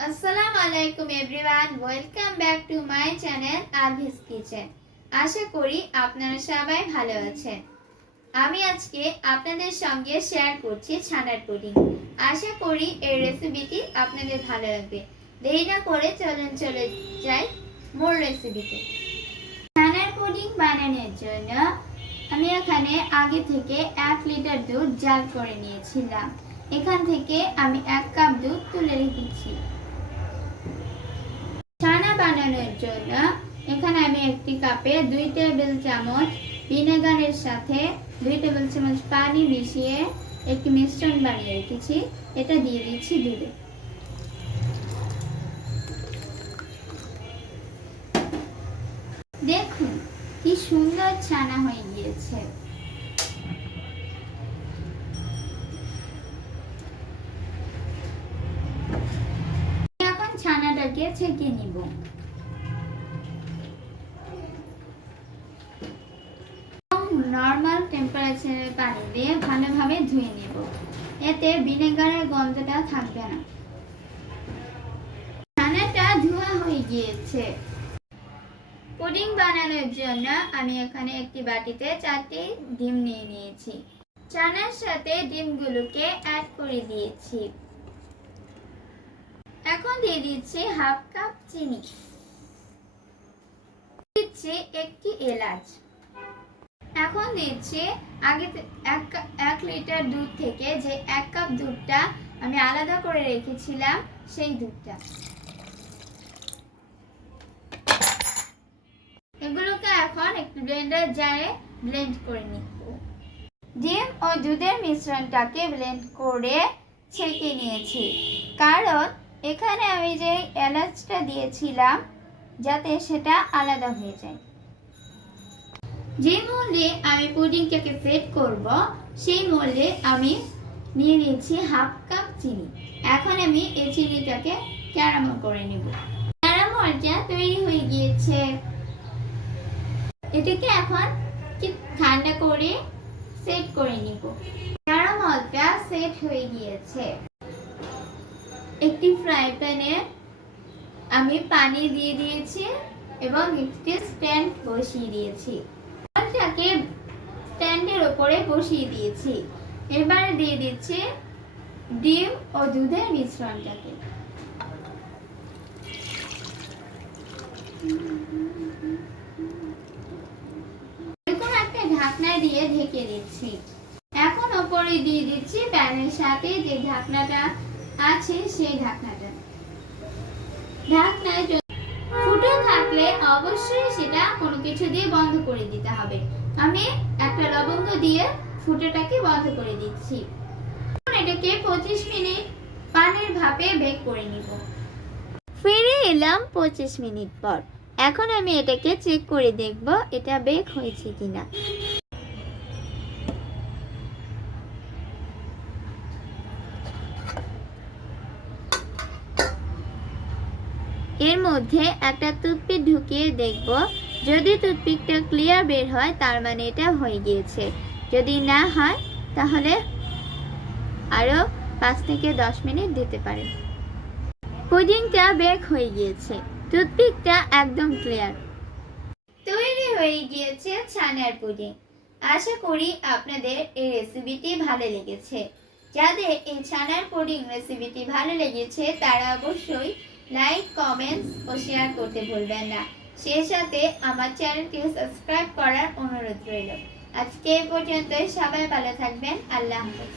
আসসালামু আলাইকুম everyone, welcome back to my channel Avi's Kitchen. আশা করি আপনারা সবাই ভালো আছেন। আমি আজকে আপনাদের সঙ্গে শেয়ার করছি ছানার পুডিং। আশা করি এই রেসিপিটি আপনাদের ভালো লাগবে। দেরি না করে চলে যাই মূল রেসিপিতে। ছানার পুডিং বানানোর জন্য আমি এখানে আগে থেকে 1 লিটার দুধ জাল করে নিয়েছিলাম। এখান থেকে আমি 1 কাপ দুধ তুলে রেখেছি। ছানা বানানোর জন্য এখানে আমি একটি কাপে 2 টেবিল চামচ ভিনেগারের সাথে 2 টেবিল চামচ পানি মিশিয়ে একটি মিশ্রণ বানিয়ে রেখেছি। এটা দিয়ে দিচ্ছি দুধে। দেখুন কি সুন্দর ছানা হয়ে গিয়েছে। এখন ছানাটাকে ছেঁকে নিব। নরমাল টেম্পারেচারের পানি দিয়ে ভালোভাবে ধুয়ে নেব, এতে ভিনেগারের গন্ধটা থাকবে না। ছানাটা ধোয়া হয়ে গিয়েছে। পুডিং বানানোর জন্য আমি এখানে একটি বাটিতে 4টি ডিম নিয়ে নিয়েছি। ছানার সাথে ডিমগুলোকে অ্যাড করে দিয়েছি। এখন দিয়ে দিচ্ছি হাফ কাপ চিনি, দিচ্ছি একটি এলাচ। এখন দিচ্ছি আগে 1 লিটার দুধ থেকে যে 1 কাপ দুধটা আমি আলাদা করে রেখেছিলাম সেই দুধটা। এগুলোকে এখন একটু ব্লেন্ডার জারে ব্লেন্ড করে নিব। ডিম ও দুধের মিশ্রণটাকে ব্লেন্ড করে ছেঁকে নিয়েছি, কারণ এখানে আমি যে এলাচটা দিয়েছিলাম যাতে সেটা আলাদা হয়ে যায়। যে মোল্ডে আমি পুডিংটাকে সেট করব সেই মোল্ডে আমি নিয়ে নিয়েছি হাফ কাপ চিনি। এখন আমি এই চিনিটাকে ক্যারামেল করে নেব। ক্যারামেলটা তৈরি হয়ে গিয়েছে। এটাকে এখন ঠান্ডা করে সেট করে নিব। ক্যারামেলটা সেট হয়ে গিয়েছে। একটি ফ্রাই প্যানে আমি পানি দিয়ে দিয়েছি এবং একটি স্ট্যান্ড বসিয়ে দিয়েছি। চালটাকে স্ট্যান্ডের উপরে বসিয়ে দিয়েছি। এবার দিয়ে দিচ্ছি ডিম ও দুধের মিশ্রণটাকে। এরকম একটা ঢাকনা দিয়ে ঢেকে দিচ্ছি। এখন উপরে দিয়ে দিচ্ছি প্যানের সাথে যে ঢাকনাটা আছে সেই ঢাকনাটা। ঢাকনায় ফুটো থাকলে অবশ্যই সেটা কোনো কিছু দিয়ে বন্ধ করে দিতে হবে। আমি একটা লবঙ্গ দিয়ে ফুটোটাকে বন্ধ করে দিচ্ছি। এটাকে 25 মিনিট পানির ভাপে বেক করে নিব। ফিরে এলাম 25 মিনিট পর। এখন আমি এটাকে চেক করে দেখব এটা বেক হয়েছে কিনা। এর মধ্যে একটা টুথপিক ঢুকিয়ে দেখব, যদি টুথপিকটা ক্লিয়ার বের হয় তার মানে এটা হয়ে গিয়েছে। যদি না হয় তাহলে আরো 5 থেকে 10 মিনিট দিতে পারেন। পুডিংটা বেক হয়ে গিয়েছে, টুথপিকটা একদম ক্লিয়ার। তৈরি হয়ে গিয়েছে ছানার পুডিং। আশা করি আপনাদের এই রেসিপিটি ভালো লেগেছে। যাদের এই ছানার পুডিং রেসিপিটি ভালো লেগেছে তারা অবশ্যই লাইক, কমেন্টস ও শেয়ার করতে ভুলবেন না। সেই সাথে আমার চ্যানেলটি সাবস্ক্রাইব করার অনুরোধ রইল। আজকে এই পর্যন্তই। সবাই ভালো থাকবেন। আল্লাহ হাফেজ।